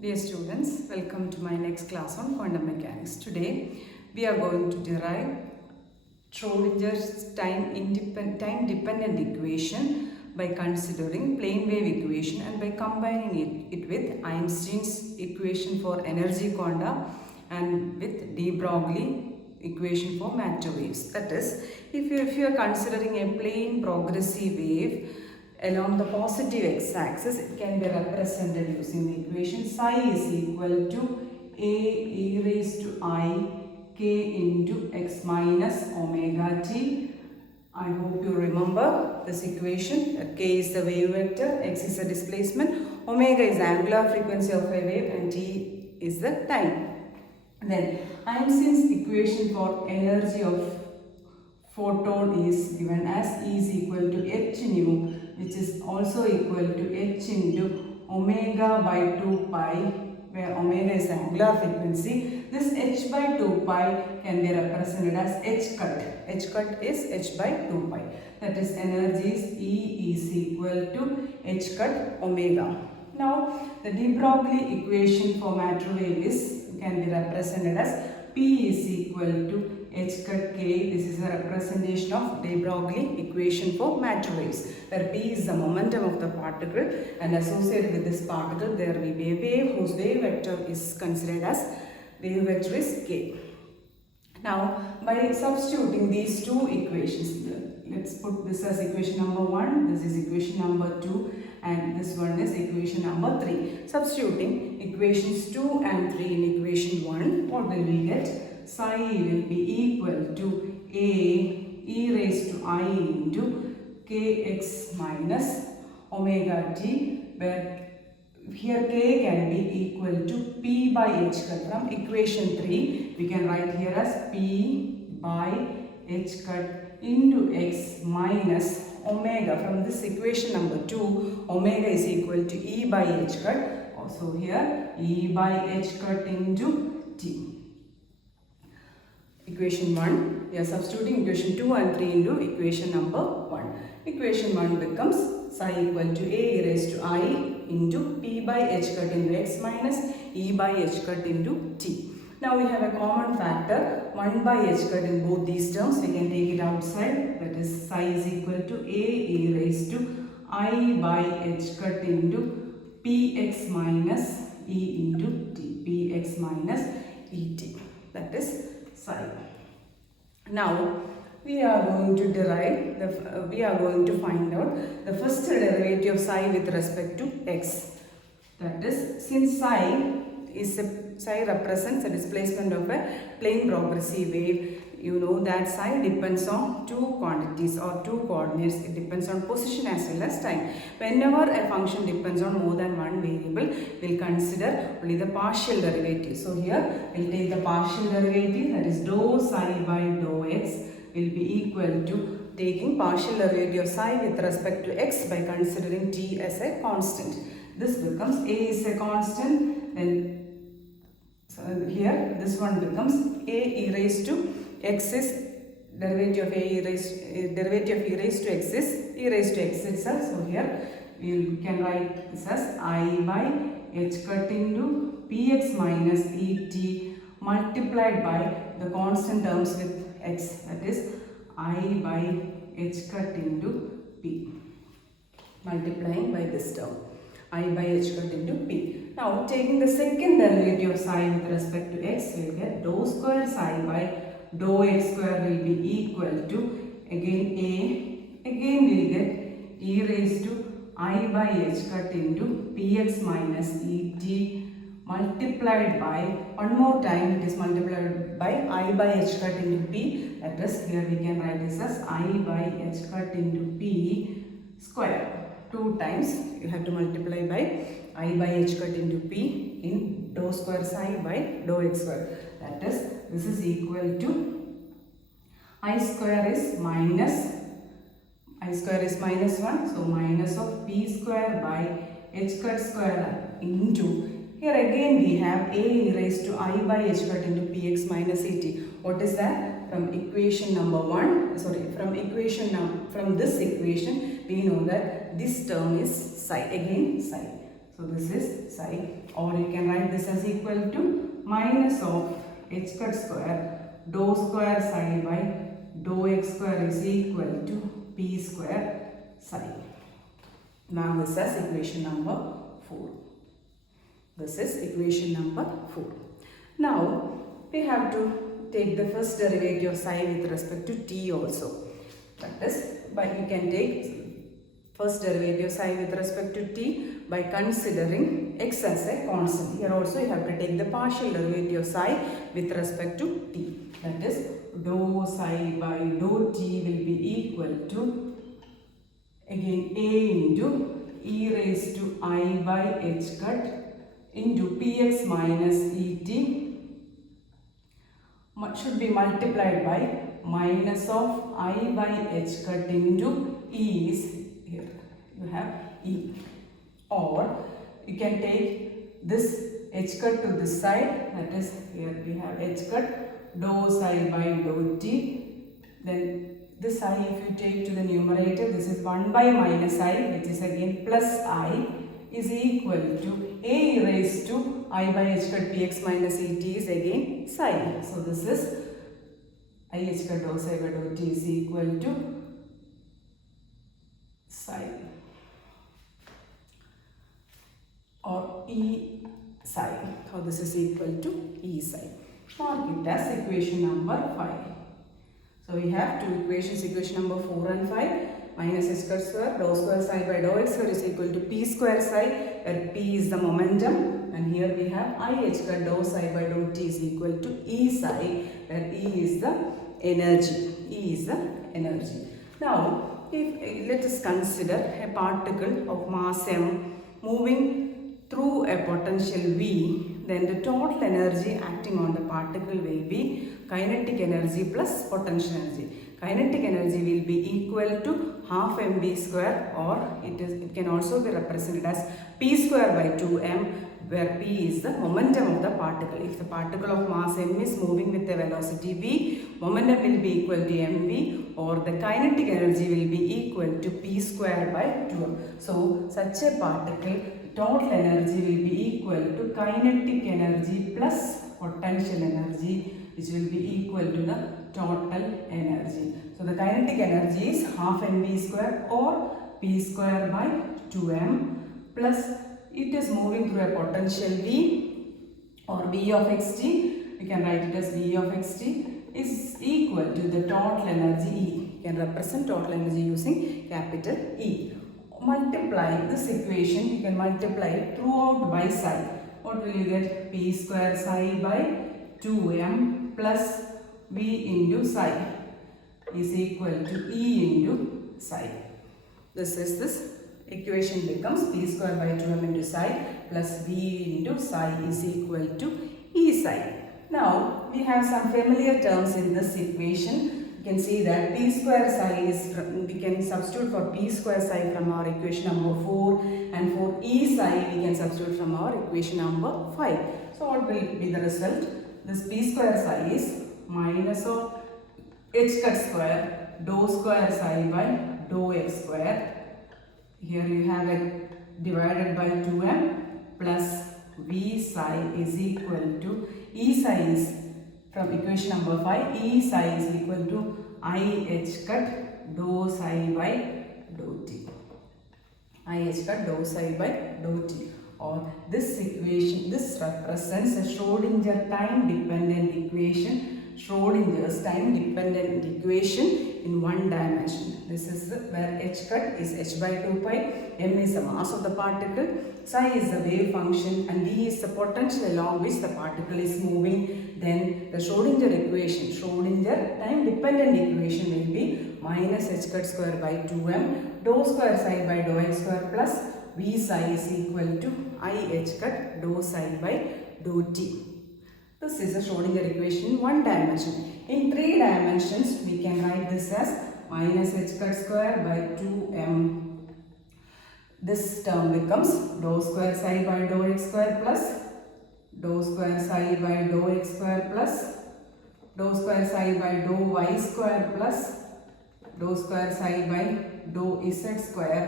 Dear students, welcome to my next class on quantum mechanics. Today we are going to derive Schrodinger's time-dependent equation by considering plane wave equation and by combining it with Einstein's equation for energy quanta and with de Broglie equation for matter waves. That is, if you are considering a plane progressive wave along the positive x-axis, it can be represented using the equation psi is equal to a e raised to I k into x minus omega t. I hope you remember this equation. That k is the wave vector, x is the displacement, omega is angular frequency of a wave and t is the time. Then Einstein's equation for energy of photon is given as E is equal to h nu, which is also equal to h into omega by 2 pi, where omega is angular frequency. This h by 2 pi can be represented as h cut. H cut is h by 2 pi. That is, energy is E is equal to h cut omega. Now, the de Broglie equation for matter wave can be represented as P is equal to h cut k. This is a representation of de Broglie equation for matter waves, where p is the momentum of the particle and associated with this particle there will be a wave whose wave vector is considered as wave vector is k. Now, by substituting these two equations, let's put this as equation number 1, this is equation number 2 and this one is equation number 3. Substituting equations 2 and 3 in equation 1, what will we get? Psi will be equal to a e raised to I into kx minus omega t, where here k can be equal to p by h cut. From equation 3 we can write here as p by h cut into x minus omega. From this equation number 2, omega is equal to e by h cut. Also here e by h cut into t. Equation 1, we are substituting equation 2 and 3 into equation number 1. Equation 1 becomes psi equal to a e raised to I into p by h cut into x minus e by h cut into t. Now we have a common factor 1 by h cut in both these terms. We can take it outside. That is, psi is equal to a e raised to I by h cut into px minus e into t. Px minus et. That is psi. Now we are going to find out the first derivative of psi with respect to x. That is, since psi represents the displacement of a plane progressive wave, you know that psi depends on two quantities or two coordinates. It depends on position as well as time. Whenever a function depends on more than one variable, we'll consider only the partial derivative. So here we'll take the partial derivative, that is dou psi by dou x will be equal to taking partial derivative of psi with respect to x by considering t as a constant. This becomes a is a constant, then here this one becomes a e raised to x is derivative of e raised to x is e raised to x itself. So here we can write this as I by h cut into px minus et multiplied by the constant terms with x, that is I by h cut into p, multiplying by this term I by h cut into p. Now taking the second derivative of psi with respect to x, we will get dou square psi by dou x square will be equal to again a, again we will get e raised to I by h cut into px minus et multiplied by, one more time it is multiplied by I by h cut into p, that is, here we can write this as I by h cut into p square. 2 times you have to multiply by I by h cut into p in dou square psi by dou x square. That is, this is equal to I square is minus 1, so minus of p square by h cut square into, here again we have a e raised to I by h cut into px minus et. What is that? From equation number 1, from this equation we know that this term is psi, again psi. So this is psi, or you can write write this as equal to minus of h cut square dou square psi by dou x square is equal to p square psi. Now this is equation number 4. This is equation number 4. Now we have to take the first derivative of psi with respect to t also. That is, but you can take first derivative psi with respect to t by considering x as a constant. Here also you have to take the partial derivative of psi with respect to t. That is, dou psi by dou t will be equal to again a into e raised to I by h cut into px minus et should be multiplied by minus of I by h cut into e is here. You have e. Or you can take this h cut to this side, that is here we have h cut dou psi by dou t. Then this I if you take to the numerator, this is 1 by minus I, which is again plus I, is equal to a raised to I by h cut px minus et is again psi. So this is I h cut dou psi by dou t is equal to psi or e psi. So this is equal to e psi. Mark it as equation number 5. So we have two equations, equation number 4 and 5. Minus h cut square dou square psi by dou x square is equal to p square psi, where p is the momentum, and here we have I h cut dou psi by dou t is equal to e psi, where e is the energy. E is the energy. Now, let us consider a particle of mass m moving through a potential v. Then the total energy acting on the particle will be kinetic energy plus potential energy. Kinetic energy will be equal to half mv square, or it can also be represented as p square by 2m, where p is the momentum of the particle. If the particle of mass m is moving with the velocity v, momentum will be equal to mv, or the kinetic energy will be equal to p square by 2m. So such a particle total energy will be equal to kinetic energy plus potential energy, which will be equal to the total energy. So the kinetic energy is half mv square or p square by 2m, plus it is moving through a potential v or v of xt. We can write it as v of xt is equal to the total energy E. You can represent total energy using capital E. Multiply this equation, you can multiply it throughout by psi. What will you get? P square psi by 2m plus v into psi is equal to E into psi. This equation becomes p square by 2m into psi plus v into psi is equal to E psi. Now we have some familiar terms in this equation. You can see that p square psi is, we can substitute for p square psi from our equation number 4, and for E psi we can substitute from our equation number 5. So what will be the result? This p square psi is minus of h cut square dou square psi by dou x square. Here you have it divided by 2m plus v psi is equal to E psi is from equation number 5. E psi is equal to I h cut dou psi by dou t. I h cut dou psi by dou t. Or this equation, this represents a Schrodinger time dependent equation. Schrodinger's time dependent equation in one dimension. This is where h cut is h by 2 pi, m is the mass of the particle, psi is the wave function, and d is the potential along which the particle is moving. Then the Schrodinger equation, Schrodinger time dependent equation will be minus h cut square by 2m dou square psi by dou x square plus v psi is equal to I h cut dou psi by dou t. This is a Schrodinger equation in one dimension. In 3 dimensions, we can write this as minus h cut square by 2m. This term becomes dou square psi by dou x square plus dou square psi by dou x square plus dou square psi by dou y square plus dou square psi by dou z square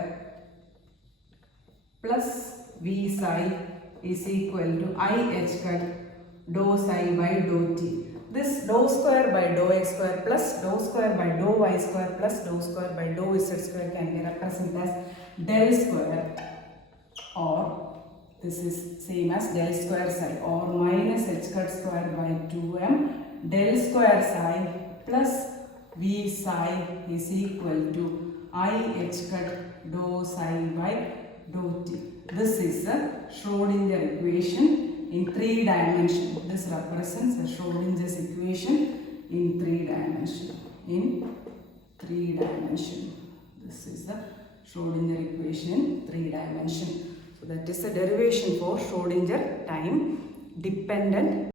plus v psi is equal to I h cut dou psi by dou t. This dou square by dou x square plus dou square by dou y square plus dou square by dou z square can be represented as del square, or this is same as del square psi, or minus h cut square by 2m del square psi plus v psi is equal to I h cut dou psi by dou t. This is a Schrodinger equation in 3 dimensions. This represents a Schrodinger's equation in 3 dimensions. This is the Schrodinger equation in 3 dimensions. So that is the derivation for Schrodinger time dependent